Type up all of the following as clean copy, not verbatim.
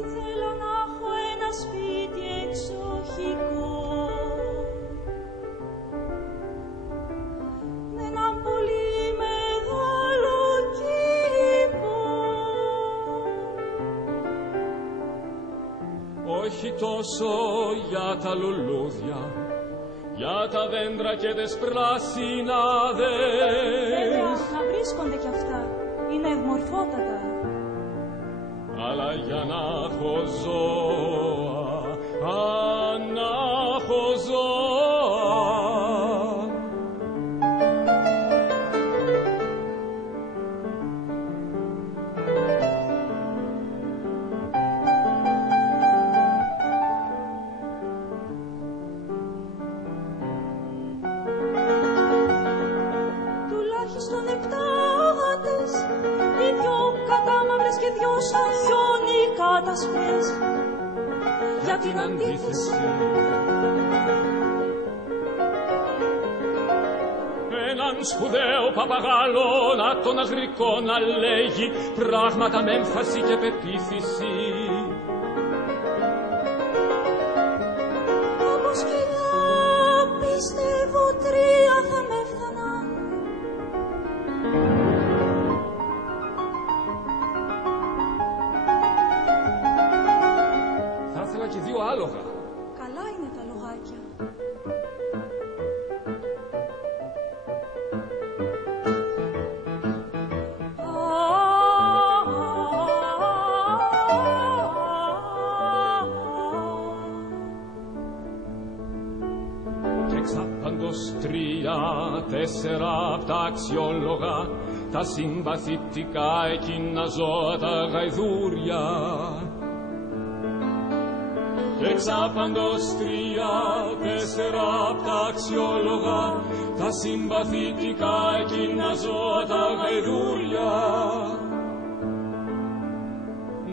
Ήθελα να έχω ένα σπίτι εξοχικό με έναν πολύ μεγάλο κήπο. Όχι τόσο για τα λουλούδια, για τα δέντρα και τις πράσινάδες. Βέβαια, να βρίσκονται κι αυτά, είναι ευμορφότατα. Αλλά για να έχω ζώα, να έχω ζώα. Τουλάχιστον 7 γάτες, οι 2 κατάμαυρες και 2 σαν χιόνι κάτασπρες. Για την αντίθεση, έναν σπουδαίο παπαγάλο, να τον αγρικό να λέγει πράγματα με έμφαση και πεποίθηση. από σκυλιά πιστεύω 3 θα με έφταναν. Θα ήθελα και 2 άλογα. Καλά είναι τα λογάκια. Και εξάπαντος 3-4 απ' τα αξιόλογα, τα συμπαθητικά εκείνα ζώα τα γαϊδούρια. Και εξάπαντος 3-4 απ' τα αξιόλογα, τα συμπαθητικά εκείνα ζώα τα γαϊδούρια.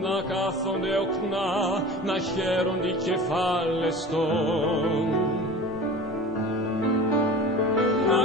Να κάθονται οκνά, να χαίρονται οι κεφάλες των. Να